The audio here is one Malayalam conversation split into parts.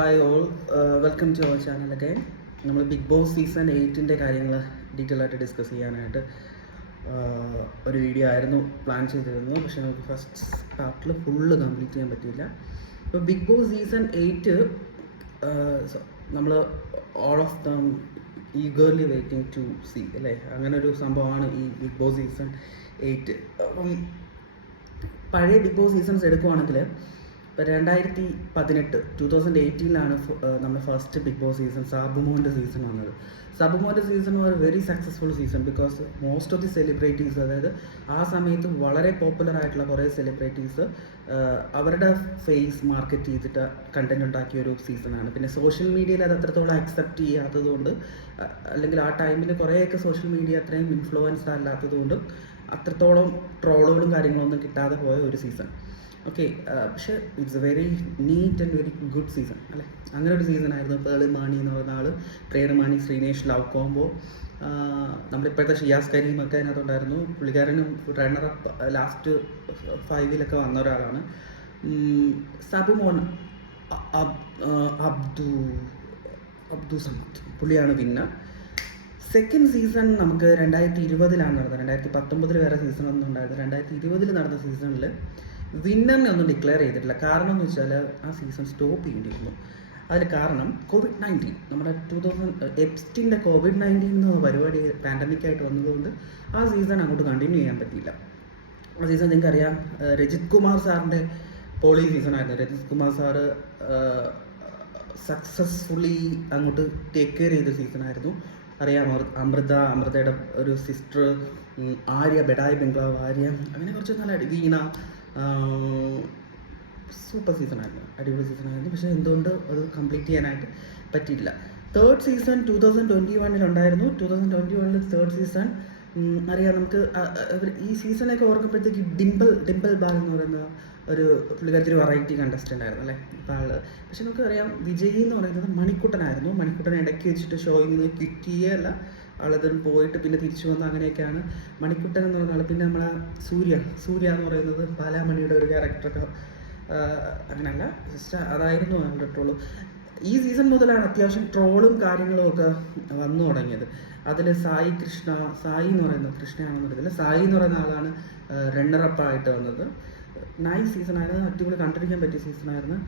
Hi all, welcome to our channel again. നമ്മൾ ബിഗ് ബോസ് സീസൺ 8 കാര്യങ്ങൾ ഡീറ്റെയിൽ ആയിട്ട് ഡിസ്കസ് ചെയ്യാനായിട്ട് ഒരു വീഡിയോ ആയിരുന്നു പ്ലാൻ ചെയ്തിരുന്നത്. പക്ഷേ നമുക്ക് ഫസ്റ്റ് പാർട്ടിൽ ഫുള്ള് കംപ്ലീറ്റ് ചെയ്യാൻ പറ്റിയില്ല. ഇപ്പോൾ ബിഗ് ബോസ് സീസൺ 8 നമ്മൾ all of them eagerly waiting to see അല്ലേ, അങ്ങനെ ഒരു സംഭവമാണ് ഈ ബിഗ് ബോസ് സീസൺ 8. അപ്പം പഴയ ബിഗ് ബോസ് സീസൺസ് എടുക്കുവാണെങ്കിൽ ഇപ്പോൾ 2018 നമ്മുടെ ഫസ്റ്റ് ബിഗ് ബോസ് സീസൺ സാബുമോൻ്റെ സീസൺ വന്നത്. സാബുമോൻ്റെ സീസൺ ഒരു very successful season because most of the celebrities, അതായത് ആ സമയത്ത് വളരെ പോപ്പുലർ ആയിട്ടുള്ള കുറേ സെലിബ്രിറ്റീസ് അവരുടെ ഫേസ് മാർക്കറ്റ് ചെയ്തിട്ട് കണ്ടന്റ് ഉണ്ടാക്കിയ ഒരു സീസണാണ്. പിന്നെ സോഷ്യൽ മീഡിയയിൽ അത് അത്രത്തോളം അക്സെപ്റ്റ് ചെയ്യാത്തതുകൊണ്ട്, അല്ലെങ്കിൽ ആ ടൈമിൽ കുറേയൊക്കെ സോഷ്യൽ മീഡിയ അത്രയും ഇൻഫ്ലുവൻസ് അല്ലാത്തതുകൊണ്ട് അത്രത്തോളം ട്രോളുകളും കാര്യങ്ങളൊന്നും കിട്ടാതെ പോയ ഒരു സീസൺ. ഓക്കെ, പക്ഷേ it's a very neat and very good season അല്ലേ. അങ്ങനെ ഒരു സീസണായിരുന്നു. പേളി മാണി എന്ന് പറയുന്ന ആൾ, പ്രേരമാണി, ശ്രീനേഷ് ലവ് കോംബോ, നമ്മളിപ്പോഴത്തെ ഷിയാസ് കരീമൊക്കെ അതിനകത്തുണ്ടായിരുന്നു. പുള്ളിക്കാരനും റണ്ണറപ്പ് ലാസ്റ്റ് 5 വന്ന ഒരാളാണ്. സബുമോൻ അബ്ദു സമദ്, പുള്ളിയാണ് വിന്നർ. സെക്കൻഡ് സീസൺ നമുക്ക് 2020 നടന്നത്. 2019 വേറെ സീസണൊന്നും ഉണ്ടായിരുന്നു. 2020 നടന്ന സീസണിൽ വിന്നറിനെ ഒന്നും ഡിക്ലെയർ ചെയ്തിട്ടില്ല. കാരണം എന്ന് വെച്ചാൽ ആ സീസൺ സ്റ്റോപ്പ് ചെയ്യേണ്ടിയിരുന്നു. അതിന് കാരണം COVID-19, നമ്മുടെ എപ്സ്റ്റീൻ്റെ COVID-19 എന്ന പരിപാടി പാൻഡമിക്കായിട്ട് വന്നതുകൊണ്ട് ആ സീസൺ അങ്ങോട്ട് കണ്ടിന്യൂ ചെയ്യാൻ പറ്റിയില്ല. ആ സീസൺ നിങ്ങൾക്കറിയാം, രജിത് കുമാർ സാറിൻ്റെ പോളി സീസണായിരുന്നു. രജിത് കുമാർ സാറ് സക്സസ്ഫുള്ളി അങ്ങോട്ട് ടേക്ക് കെയർ ചെയ്ത സീസണായിരുന്നു. അറിയാം, അമൃതയുടെ ഒരു സിസ്റ്റർ ആര്യ, ബെഡായി ബംഗ്ലാവ് ആര്യ, അങ്ങനെ കുറച്ച് നല്ല വീണ, സൂപ്പർ സീസണായിരുന്നു, അടിപൊളി സീസണായിരുന്നു. പക്ഷേ എന്തുകൊണ്ട് അത് കംപ്ലീറ്റ് ചെയ്യാനായിട്ട് പറ്റിയില്ല. തേർഡ് സീസൺ 2021 ഉണ്ടായിരുന്നു. 2021 തേർഡ് സീസൺ അറിയാം നമുക്ക്. ഈ സീസണൊക്കെ ഓർക്കുമ്പോഴത്തേക്ക് ഡിംപിൾ ബാൽ എന്ന് പറയുന്ന ഒരു പുള്ളിക്കാരത്തി വെറൈറ്റി കണ്ടസ്റ്റൻ്റ് ആയിരുന്നു അല്ലേ ഇപ്പോൾ ആൾ. പക്ഷെ നമുക്കറിയാം വിജയ് എന്ന് പറയുന്നത് മണിക്കുട്ടനായിരുന്നു. മണിക്കുട്ടനെ ഇടയ്ക്ക് വെച്ചിട്ട് ഷോയിൽ നിന്ന് കിട്ടിയല്ല, ആളതിൽ പോയിട്ട് പിന്നെ തിരിച്ചു വന്ന് അങ്ങനെയൊക്കെയാണ് മണിക്കുട്ടൻ എന്ന് പറയുന്ന ആൾ. പിന്നെ നമ്മളെ സൂര്യ എന്ന് പറയുന്നത് ബാലാമണിയുടെ ഒരു ക്യാരക്ടറൊക്കെ അങ്ങനെയല്ല, ജസ്റ്റ് അതായിരുന്നു അവരുടെ ട്രോള്. ഈ സീസൺ മുതലാണ് അത്യാവശ്യം ട്രോളും കാര്യങ്ങളും ഒക്കെ വന്നു തുടങ്ങിയത്. അതിൽ സായി എന്ന് പറയുന്ന കൃഷ്ണയാണെന്ന് അറിയത്തില്ല, സായി എന്ന് പറയുന്ന ആളാണ് റണ്ണറപ്പായിട്ട് വന്നത്. നൈസ് സീസണായിരുന്നു, അടിപൊളി കണ്ടിരിക്കാൻ പറ്റിയ സീസണായിരുന്നു.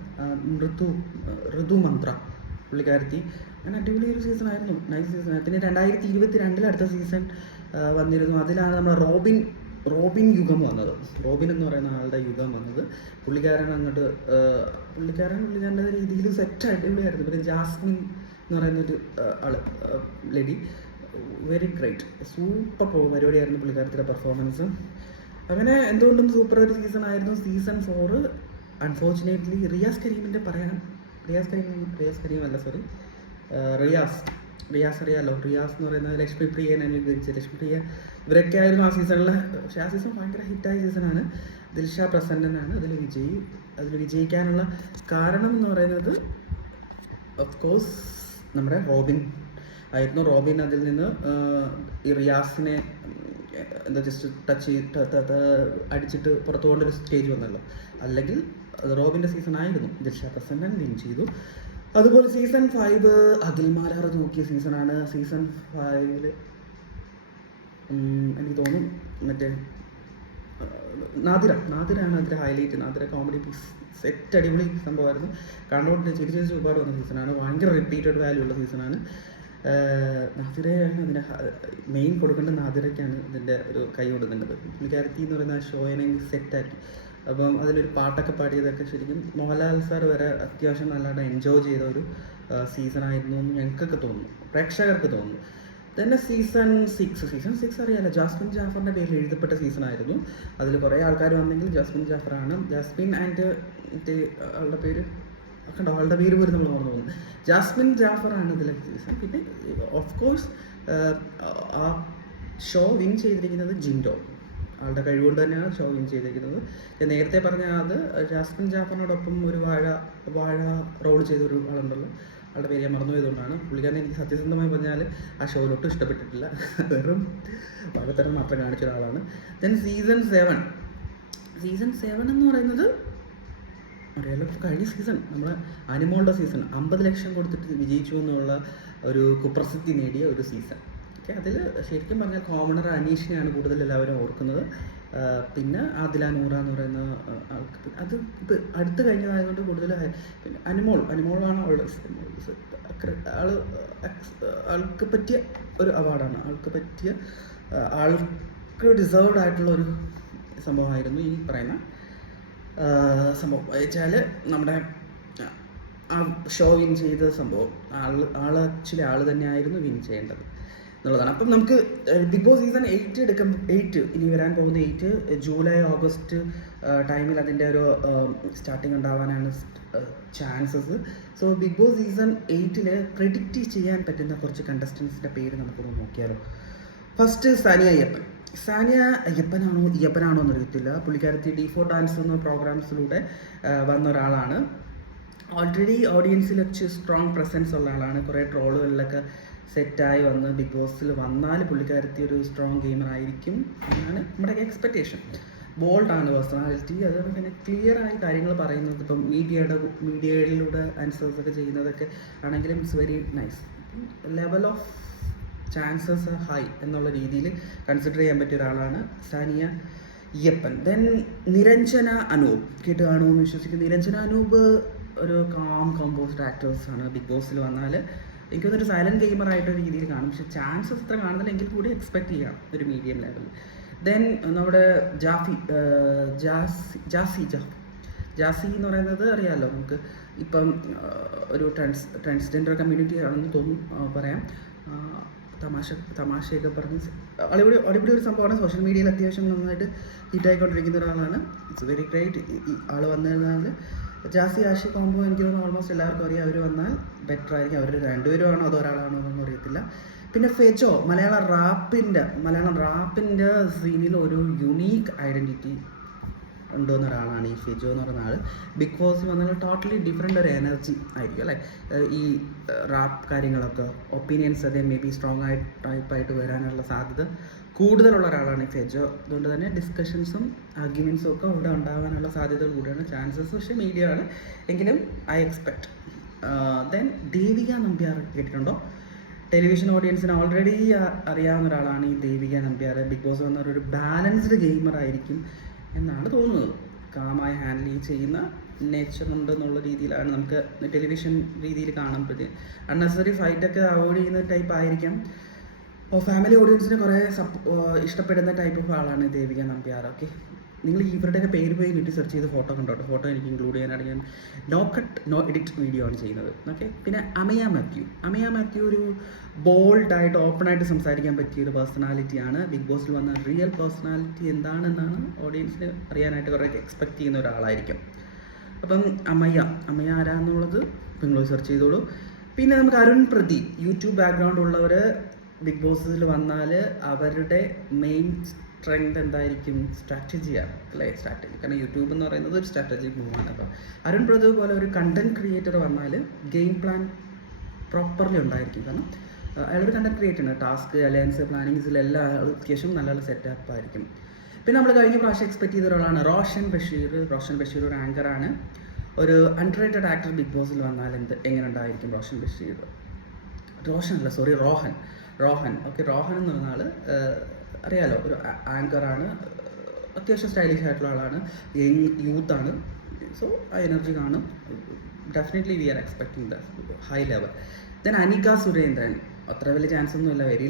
ഋതു മന്ത്ര പുള്ളിക്കാരത്തി, അങ്ങനെ അടിപൊളി ഒരു സീസണായിരുന്നു, നൈസ് സീസണായിരുന്നു. പിന്നെ 2022 അടുത്ത സീസൺ വന്നിരുന്നു. അതിലാണ് നമ്മുടെ റോബിൻ യുഗം വന്നത്. റോബിൻ എന്ന് പറയുന്ന ആളുടെ യുഗം വന്നത്. പുള്ളിക്കാരൻ്റെ രീതിയിൽ സെറ്റ് അടിപൊളിയായിരുന്നു. പിന്നെ ജാസ്മിൻ എന്ന് പറയുന്നൊരു ആൾ, ലേഡി, വെരി ഗ്രേറ്റ്, സൂപ്പർ പരിപാടിയായിരുന്നു പുള്ളിക്കാരത്തിൻ്റെ പെർഫോമൻസ്. അങ്ങനെ എന്തുകൊണ്ടും സൂപ്പർ ഒരു സീസൺ ആയിരുന്നു. സീസൺ 4 അൺഫോർച്ചുനേറ്റ്ലി റിയാസ് കരീം അല്ല, സോറി, റിയാസ് അറിയാമല്ലോ. റിയാസ് എന്ന് പറയുന്നത് ലക്ഷ്മിപ്രിയൻ അനുകരിച്ച ലക്ഷ്മിപ്രിയ, ഇവരൊക്കെ ആയിരുന്നു ആ സീസണിൽ. പക്ഷേ ആ സീസൺ ഭയങ്കര ഹിറ്റായ സീസണാണ്. ദിൽഷ പ്രസന്നനാണ് അതിൽ വിജയിക്കാനുള്ള കാരണം എന്ന് പറയുന്നത് ഓഫ് കോഴ്സ് നമ്മുടെ റോബിൻ ആയിരുന്നു. റോബിൻ അതിൽ നിന്ന് ഈ റിയാസിനെ എന്താ ജസ്റ്റ് അടിച്ചിട്ട് പുറത്തു പോകേണ്ട സ്റ്റേജ് വന്നല്ലോ. അല്ലെങ്കിൽ അത് റോബിൻ്റെ സീസൺ ആയിരുന്നു. ദിൽഷ പ്രസന്നൻ വിൻ ചെയ്തു. അതുപോലെ സീസൺ 5 അഖിൽമാരാർ തൂക്കിയ സീസണാണ്. സീസൺ 5 എനിക്ക് തോന്നും മറ്റേ നാദിറാണ് അതിൽ highlight. Nadira comedy piece set അടിപൊളി സംഭവമായിരുന്നു. കണ്ടുകൊണ്ട് ചിരിച്ച് ഒരുപാട് വന്ന സീസണാണ്. ഭയങ്കര റിപ്പീറ്റഡ് വാല്യൂ ഉള്ള സീസണാണ്. നാദിരയാണ് അതിൻ്റെ മെയിൻ കൊടുക്കേണ്ട, നാദിരയ്ക്കാണ് ഇതിൻ്റെ ഒരു കൈ കൊടുക്കേണ്ടത്. പുള്ളിക്കാരത്തി എന്ന് പറയുന്ന ആ ഷോയെ സെറ്റാക്കി. അപ്പം അതിലൊരു പാട്ടൊക്കെ പാടിയതൊക്കെ ശരിക്കും മോഹൻലാൽ സാർ വരെ അത്യാവശ്യം നല്ലതായിട്ട് എൻജോയ് ചെയ്ത ഒരു സീസണായിരുന്നു എന്ന് ഞങ്ങൾക്കൊക്കെ തോന്നുന്നു, പ്രേക്ഷകർക്ക് തോന്നുന്നു. തന്നെ സീസൺ 6 അറിയാമല്ലോ, ജാസ്മിൻ ജാഫറിൻ്റെ പേരിൽ എഴുതപ്പെട്ട സീസണായിരുന്നു. അതിൽ കുറേ ആൾക്കാർ വന്നെങ്കിൽ ജാസ്മിൻ ജാഫറാണ്. ജാസ്മിൻ ആൻഡ് ആളുടെ പേര് പോലും നമ്മൾ ഓർമ്മ പോകുന്നു. ജാസ്മിൻ ജാഫറാണ് ഇതിലെ സീസൺ. പിന്നെ ഓഫ് കോഴ്സ് ആ ഷോ വിൻ ചെയ്തിരിക്കുന്നത് ജിൻഡോ, ആളുടെ കഴിവുകൊണ്ട് തന്നെയാണ് ഷോ വിൻ ചെയ്തിരിക്കുന്നത്. ഞാൻ നേരത്തെ പറഞ്ഞ അത് ജാസ്മിൻ ജാഫറിനോടൊപ്പം ഒരു വാഴ റോൾ ചെയ്തൊരു ആളുണ്ടല്ലോ, ആളുടെ പേര് ഞാൻ മറന്നുപോയതുകൊണ്ടാണ്. പുള്ളിക്കാരനെ എനിക്ക് സത്യസന്ധമായി പറഞ്ഞാൽ ആ ഷോയിലൊട്ടും ഇഷ്ടപ്പെട്ടിട്ടില്ല, വെറും ഭാഗത്തരം മാത്രം കാണിച്ച ഒരാളാണ്. ദെൻ സീസൺ 7 എന്ന് പറയുന്നത് അറിയാലോ കഴിഞ്ഞ സീസൺ നമ്മുടെ അനിമോളുടെ സീസൺ 50 ലക്ഷം കൊടുത്തിട്ട് വിജയിച്ചു എന്നുള്ള ഒരു കുപ്രസിദ്ധി നേടിയ ഒരു സീസൺ. ഓക്കെ, അതിൽ ശരിക്കും പറഞ്ഞാൽ കോമണർ അനീഷിനെയാണ് കൂടുതൽ എല്ലാവരും ഓർക്കുന്നത്. പിന്നെ ആദില നൂറ എന്ന് പറയുന്ന ആൾക്ക് അത് ഇപ്പോൾ അടുത്ത് കഴിഞ്ഞതായതുകൊണ്ട് കൂടുതൽ പിന്നെ അനിമോളാണ് അവളുടെ ആൾക്ക് പറ്റിയ ഒരു അവാർഡാണ്, ആൾക്ക് ഡിസേർവ്ഡ് ആയിട്ടുള്ള ഒരു സംഭവമായിരുന്നു ഈ പറയുന്ന സംഭവം. വെച്ചാൽ നമ്മുടെ ആ ഷോ വിൻ ചെയ്ത സംഭവം ആക്ച്വലി ആൾ തന്നെയായിരുന്നു വിൻ ചെയ്യേണ്ടത് എന്നുള്ളതാണ്. അപ്പം നമുക്ക് ബിഗ് ബോസ് സീസൺ 8 ഇനി വരാൻ പോകുന്ന 8 ജൂലൈ ഓഗസ്റ്റ് ടൈമിൽ അതിൻ്റെ ഒരു സ്റ്റാർട്ടിങ് ഉണ്ടാവാനാണ് chances. So Bigg Boss season 8 predict ചെയ്യാൻ പറ്റുന്ന കുറച്ച് കണ്ടസ്റ്റൻസിൻ്റെ പേര് നമുക്കൊന്ന് നോക്കിയാലോ. ഫസ്റ്റ് സാനിയ അയ്യപ്പനാണോ എന്നറിയത്തില്ല. പുള്ളിക്കാരത്തി D4 ഡാൻസ് എന്ന പ്രോഗ്രാംസിലൂടെ വന്ന ഒരാളാണ്. ഓൾറെഡി ഓഡിയൻസിൽ വെച്ച് സ്ട്രോങ് പ്രസൻസ് ഉള്ള ആളാണ്. കുറേ ട്രോളുകളിലൊക്കെ സെറ്റായി വന്ന് ബിഗ് ബോസിൽ വന്നാൽ പുള്ളിക്കാരത്തി ഒരു സ്ട്രോങ് ഗെയിമർ ആയിരിക്കും എന്നാണ് നമ്മുടെ എക്സ്പെക്റ്റേഷൻ. ബോൾഡാണ് പേഴ്സണാലിറ്റി, അതുകൊണ്ട് തന്നെ ക്ലിയറായി കാര്യങ്ങൾ പറയുന്നത്. ഇപ്പം മീഡിയയിലൂടെ ആൻസേഴ്സൊക്കെ ചെയ്യുന്നതൊക്കെ ആണെങ്കിലും it's very nice. Level of chances high എന്നുള്ള രീതിയിൽ കൺസിഡർ ചെയ്യാൻ പറ്റിയ ഒരാളാണ് സാനിയ അയ്യപ്പൻ. ദെൻ നിരഞ്ജന അനൂപ് കേട്ട് കാണുമെന്ന് വിശ്വസിക്കുന്നു. നിരഞ്ജന അനൂപ് ഒരു കാം കമ്പോസ്ഡ് ആക്ടേഴ്സാണ്. ബിഗ് ബോസിൽ വന്നാൽ എനിക്കൊന്നൊരു സൈലൻറ്റ് ഗെയിമറായിട്ടൊരു രീതിയിൽ കാണും, പക്ഷേ ചാൻസസ് അത്ര കാണുന്നില്ലെങ്കിൽ കൂടി എക്സ്പെക്റ്റ് ചെയ്യാം ഒരു മീഡിയം ലെവലിൽ. ദെൻ നമ്മുടെ ജാസി എന്ന് പറയുന്നത് അറിയാമല്ലോ നമുക്ക്. ഇപ്പം ഒരു ട്രാൻസ്ജെൻഡർ കമ്മ്യൂണിറ്റി ആണെന്ന് തോന്നുന്നു പറയാം. തമാശയൊക്കെ പറഞ്ഞ് അടിപൊളി ഒരു സംഭവമാണ്. സോഷ്യൽ മീഡിയയിൽ അത്യാവശ്യം നന്നായിട്ട് ഹിറ്റായിക്കൊണ്ടിരിക്കുന്ന ഒരാളാണ്. It's very great. ആൾ വന്നിരുന്നാൽ ജാസി ആഷി കോംബോ എനിക്ക് തോന്നുന്നു ഓൾമോസ്റ്റ് എല്ലാവർക്കും അറിയാം. അവർ വന്നാൽ ബെറ്റർ ആയിരിക്കും. അവർ രണ്ടുപേരും ആണോ അതോ ഒരാളാണോ എന്നൊന്നും അറിയത്തില്ല. പിന്നെ ഫെജോ മലയാളം റാപ്പിൻ്റെ സീനിൽ ഒരു യുണീക്ക് ഐഡൻറ്റിറ്റി ഉണ്ടോയെന്ന ഒരാളാണ് ഈ ഫെജോ എന്ന് പറയുന്ന ആൾ. ബിഗ് ബോസ് വന്നാൽ ടോട്ടലി ഡിഫറെൻ്റ് ഒരു എനർജി ആയിരിക്കും അല്ലേ. ഈ റാപ്പ് കാര്യങ്ങളൊക്കെ ഒപ്പീനിയൻസ് അതേ മേ ബി സ്ട്രോങ് ടൈപ്പായിട്ട് വരാനുള്ള സാധ്യത കൂടുതലുള്ള ഒരാളാണ് ഈ ഫെജോ. അതുകൊണ്ട് തന്നെ ഡിസ്കഷൻസും ആർഗ്യുമെൻസും ഒക്കെ ഇവിടെ ഉണ്ടാകാനുള്ള സാധ്യതകൾ കൂടിയാണ്. ചാൻസസ് പക്ഷേ മീഡിയ ആണ് എങ്കിലും I expect. Then Devika Nambiar കേട്ടിട്ടുണ്ടോ? ടെലിവിഷൻ ഓഡിയൻസിന് ഓൾറെഡി അറിയാവുന്ന ഒരാളാണ് ഈ ദേവിക നമ്പ്യാർ. ബിഗ് ബോസ് വന്ന ഒരു ബാലൻസ്ഡ് ഗെയിമർ ആയിരിക്കും എന്നാണ് തോന്നുന്നത്. കാമായി ഹാൻഡിൽ ചെയ്യുന്ന നേച്ചർ ഉണ്ടെന്നുള്ള രീതിയിലാണ് നമുക്ക് ടെലിവിഷൻ രീതിയിൽ കാണുമ്പോഴേ. അൺനെസറി ഫൈറ്റൊക്കെ അവോയ്ഡ് ചെയ്യുന്ന ടൈപ്പ് ആയിരിക്കാം. ഫാമിലി ഓഡിയൻസിന് കുറേ ഇഷ്ടപ്പെടുന്ന ടൈപ്പ് ഓഫ് ആളാണ് ദേവിക നമ്പ്യാർ. ഓക്കെ, നിങ്ങൾ ഇവരുടെയൊക്കെ പേര് പോയി നെറ്റ് സെർച്ച് ചെയ്ത് ഫോട്ടോ കണ്ടോട്ടെ. ഫോട്ടോ എനിക്ക് ഇൻക്ലൂഡ് ചെയ്യാനായിട്ട് ഞാൻ no cut no edit video ആണ് ചെയ്യുന്നത്. ഓക്കെ, പിന്നെ അമയ മാത്യു ഒരു ബോൾഡായിട്ട് ഓപ്പണായിട്ട് സംസാരിക്കാൻ പറ്റിയൊരു പേഴ്സണാലിറ്റിയാണ്. ബിഗ് ബോസിൽ വന്ന റിയൽ പേഴ്സണാലിറ്റി എന്താണെന്നാണ് ഓഡിയൻസിന് അറിയാനായിട്ട് കുറേ എക്സ്പെക്റ്റ് ചെയ്യുന്ന ഒരാളായിരിക്കും. അപ്പം അമയ ആരാന്നുള്ളത് നിങ്ങൾ സെർച്ച് ചെയ്തോളൂ. പിന്നെ നമുക്ക് അരുൺ പ്രദീപ്, യൂട്യൂബ് ബാക്ക്ഗ്രൗണ്ട് ഉള്ളവർ ബിഗ് ബോസിൽ വന്നാൽ അവരുടെ മെയിൻ സ്ട്രെങ്ത് എന്തായിരിക്കും? സ്ട്രാറ്റജിയാണ് അല്ലേ. കാരണം യൂട്യൂബ് എന്ന് പറയുന്നത് ഒരു സ്ട്രാറ്റജിക് മൂവാണ്. അപ്പോൾ അരുൺ പ്രദീപ് പോലെ ഒരു കണ്ടന്റ് ക്രിയേറ്റർ വന്നാൽ ഗെയിം പ്ലാൻ പ്രോപ്പർലി ഉണ്ടായിരിക്കും. കാരണം അയാളൊരു കണ്ടന്റ് ക്രിയേറ്ററാണ്. ടാസ്ക് അലയൻസ് പ്ലാനിങ്സിലെല്ലാം അയാൾ അത്യാവശ്യം നല്ല സെറ്റപ്പ് ആയിരിക്കും. പിന്നെ നമ്മൾ കഴിഞ്ഞ പ്രാവശ്യം എക്സ്പെക്ട് ചെയ്ത ഒരാളാണ് റോഷൻ ബഷീർ ഒരു ആങ്കറാണ്. ഒരു അണ്ടർറേറ്റഡ് ആക്ടർ ബിഗ് ബോസിൽ വന്നാൽ എങ്ങനെ ഉണ്ടായിരിക്കും റോഹൻ. ഓക്കെ, റോഹൻ എന്ന് പറഞ്ഞ ആൾ അറിയാലോ, ഒരു ആങ്കറാണ്. അത്യാവശ്യം സ്റ്റൈലിഷ് ആയിട്ടുള്ള ആളാണ്. യൂത്താണ്. സോ ആ എനർജി കാണും. Definitely we are expecting the high level. Then Anika Surendran അത്ര വലിയ ചാൻസ് ഒന്നുമില്ല. വെരി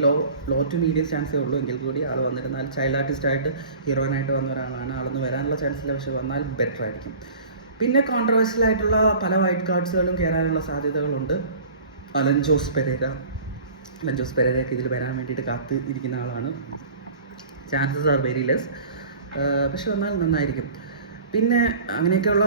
ലോ ടു മീഡിയം ചാൻസേ ഉള്ളൂ. എങ്കിൽ കൂടി ആൾ വന്നിരുന്നാൽ ചൈൽഡ് ആർട്ടിസ്റ്റായിട്ട് ഹീറോയിനായിട്ട് വന്ന ഒരാളാണ്. ആളൊന്ന് വരാനുള്ള ചാൻസ് ഇല്ല, പക്ഷെ വന്നാൽ ബെറ്റർ ആയിരിക്കും. പിന്നെ കോൺട്രവേഴ്ഷ്യൽ ആയിട്ടുള്ള പല വൈറ്റ് കാർഡ്സുകളും കയറാനുള്ള സാധ്യതകളുണ്ട്. ലഞ്ചോസ് പെരേരയൊക്കെ ഇതിൽ വരാൻ വേണ്ടിയിട്ട് കാത്ത് ഇരിക്കുന്ന ആളാണ്. ചാൻസസ് ആർ വെരി ലെസ്, പക്ഷെ വന്നാൽ നന്നായിരിക്കും. പിന്നെ അങ്ങനെയൊക്കെയുള്ള